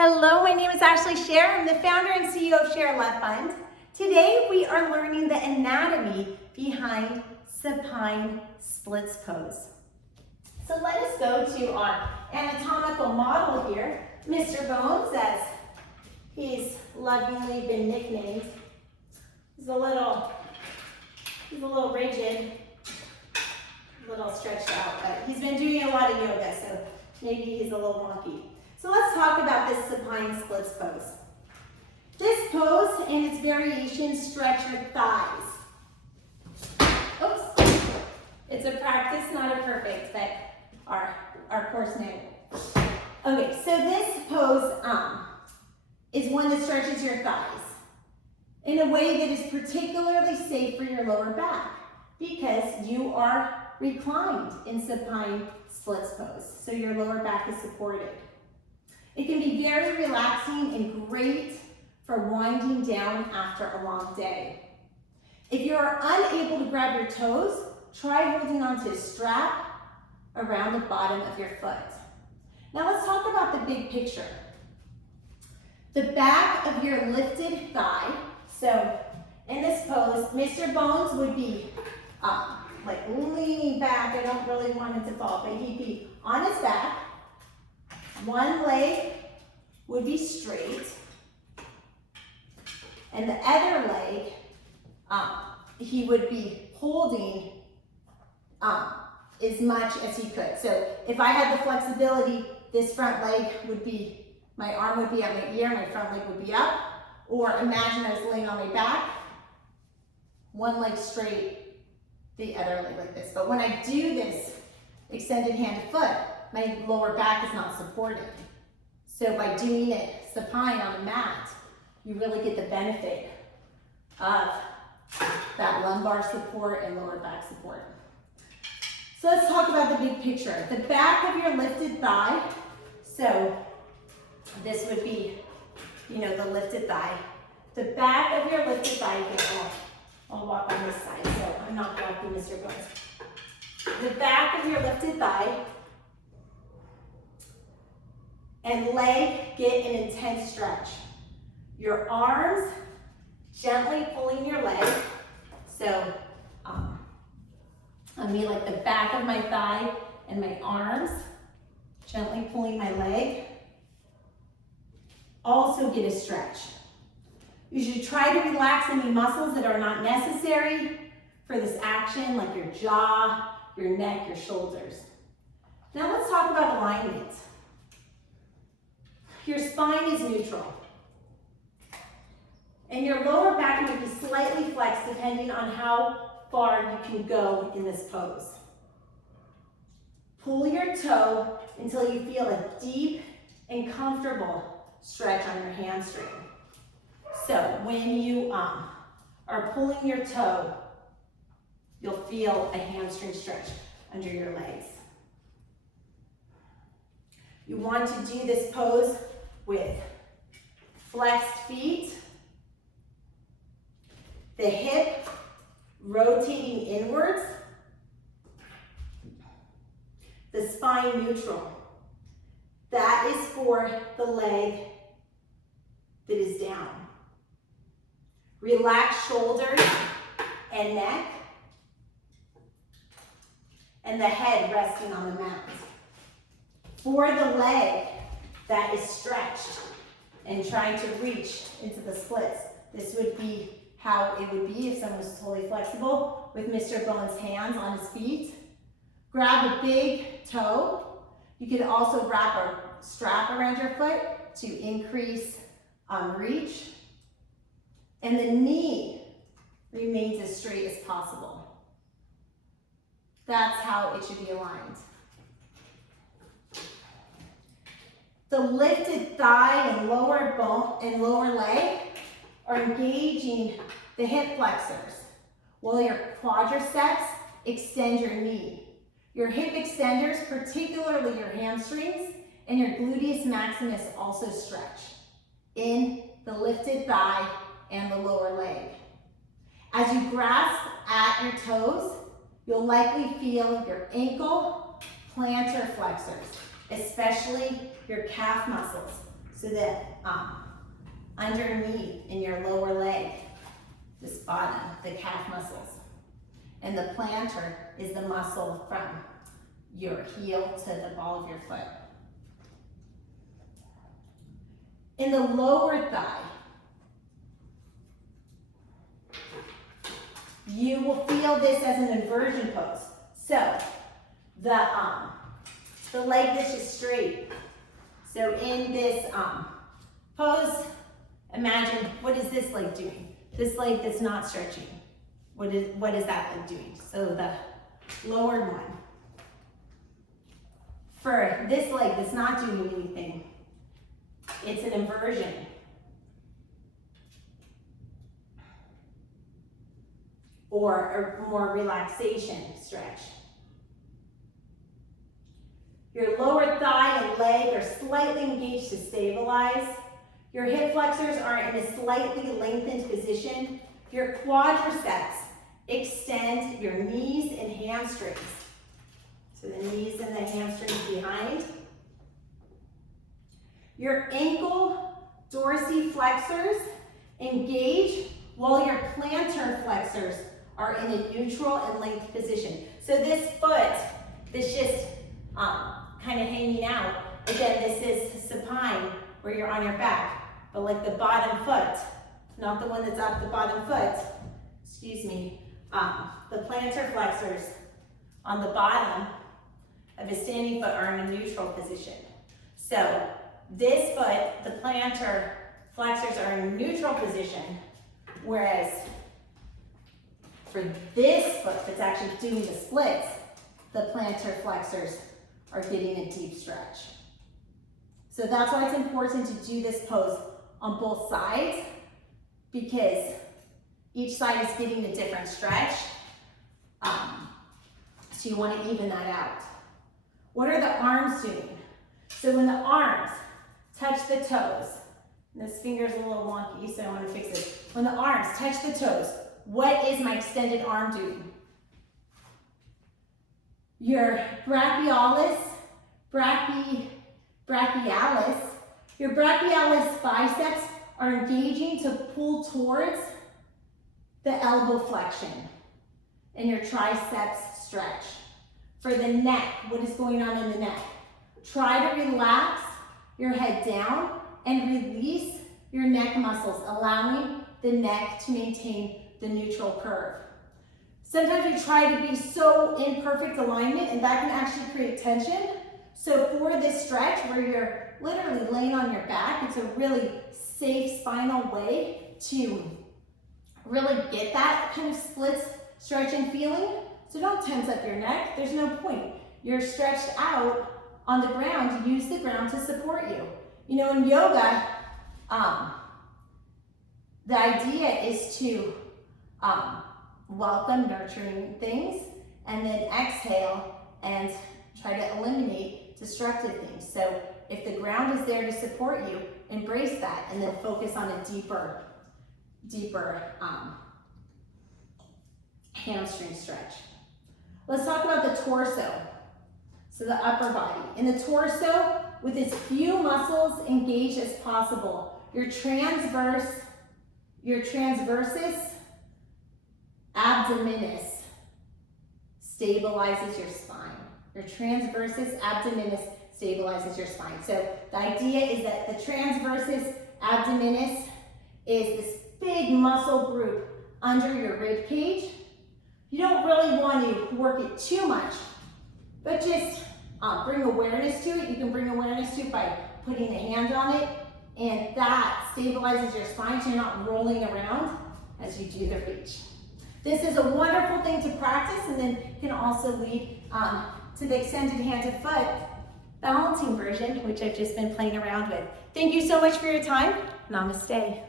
Hello, my name is Ashley Scher. I'm the founder and CEO of ShareLove.Fund. Today we are learning the anatomy behind supine splits pose. So let us go to our anatomical model here. Mr. Bones, as he's lovingly been nicknamed. He's a little rigid, a little stretched out, but he's been doing a lot of yoga, so maybe he's a little wonky. So let's talk about this supine splits pose. This pose and its variations stretch your thighs. Oops, it's a practice, not a perfect, but our course manual. Okay, so this pose is one that stretches your thighs in a way that is particularly safe for your lower back because you are reclined in supine splits pose, so your lower back is supported. It can be very relaxing and great for winding down after a long day. If you are unable to grab your toes, try holding onto a strap around the bottom of your foot. Now let's talk about the big picture. The back of your lifted thigh, so in this pose, Mr. Bones would be like leaning back. I don't really want him to fall, but he'd be on his back. One leg would be straight, and the other leg, he would be holding as much as he could. So if I had the flexibility, this front leg would be, my arm would be at my ear, my front leg would be up, or imagine I was laying on my back, one leg straight, the other leg like this. But when I do this extended hand to foot, my lower back is not supported. So by doing it supine on a mat, you really get the benefit of that lumbar support and lower back support. So let's talk about the big picture. The back of your lifted thigh, so this would be, the lifted thigh. The back of your lifted thigh, I'll walk on this side, so I'm not walking Mr. Bones. The back of your lifted thigh and leg get an intense stretch. Your arms gently pulling your leg. So I mean like the back of my thigh and my arms gently pulling my leg. Also get a stretch. You should try to relax any muscles that are not necessary for this action, like your jaw, your neck, your shoulders. Now let's talk about alignment. Your spine is neutral. And your lower back might be slightly flexed depending on how far you can go in this pose. Pull your toe until you feel a deep and comfortable stretch on your hamstring. So when you are pulling your toe, you'll feel a hamstring stretch under your legs. You want to do this pose with flexed feet, the hip rotating inwards, the spine neutral. That is for the leg that is down. Relax shoulders and neck, and the head resting on the mat. For the leg that is stretched and trying to reach into the splits, this would be how it would be if someone was totally flexible with Mr. Bones' hands on his feet. Grab a big toe. You could also wrap a strap around your foot to increase reach. And the knee remains as straight as possible. That's how it should be aligned. The lifted thigh and lower bone and lower leg are engaging the hip flexors, while your quadriceps extend your knee. Your hip extenders, particularly your hamstrings, and your gluteus maximus also stretch in the lifted thigh and the lower leg. As you grasp at your toes, you'll likely feel your ankle plantar flexors, especially your calf muscles. So that underneath in your lower leg, this bottom, the calf muscles. And the plantar is the muscle from your heel to the ball of your foot. In the lower thigh, you will feel this as an inversion pose. So the leg that's just straight. So in this pose, imagine, what is this leg doing? This leg that's not stretching. What is that leg doing? So the lower one. For this leg that's not doing anything, it's an inversion. Or a more relaxation stretch. Your lower thigh and leg are slightly engaged to stabilize. Your hip flexors are in a slightly lengthened position. Your quadriceps extend your knees and hamstrings. So the knees and the hamstrings behind. Your ankle dorsiflexors engage while your plantar flexors are in a neutral and linked position. So this foot that's just kind of hanging out, again, this is supine, where you're on your back, but like the bottom foot, not the one that's up the bottom foot, excuse me, the plantar flexors on the bottom of a standing foot are in a neutral position. So this foot, the plantar flexors are in a neutral position, whereas for this foot that's actually doing the splits, the plantar flexors are getting a deep stretch. So that's why it's important to do this pose on both sides, because each side is getting a different stretch. So you want to even that out. What are the arms doing? So when the arms touch the toes, and this finger's a little wonky, so I want to fix it. When the arms touch the toes, what is my extended arm doing? Your brachialis, your brachialis biceps are engaging to pull towards the elbow flexion and your triceps stretch. For the neck, what is going on in the neck? Try to relax your head down and release your neck muscles, allowing the neck to maintain the neutral curve. Sometimes we try to be so in perfect alignment, and that can actually create tension. So for this stretch where you're literally laying on your back, it's a really safe spinal way to really get that kind of split stretch and feeling. So don't tense up your neck, there's no point. You're stretched out on the ground, use the ground to support you. You know, in yoga, the idea is to welcome nurturing things and then exhale and try to eliminate destructive things. So if the ground is there to support you, embrace that and then focus on a deeper hamstring stretch. Let's talk about the torso. So the upper body. In the torso, with as few muscles engaged as possible, your transversus abdominis stabilizes your spine. Your transversus abdominis stabilizes your spine. So the idea is that the transversus abdominis is this big muscle group under your rib cage. You don't really want to work it too much, but just bring awareness to it. You can bring awareness to it by putting a hand on it, and that stabilizes your spine so you're not rolling around as you do the reach. This is a wonderful thing to practice, and then can also lead to the extended hand to foot balancing version, which I've just been playing around with. Thank you so much for your time. Namaste.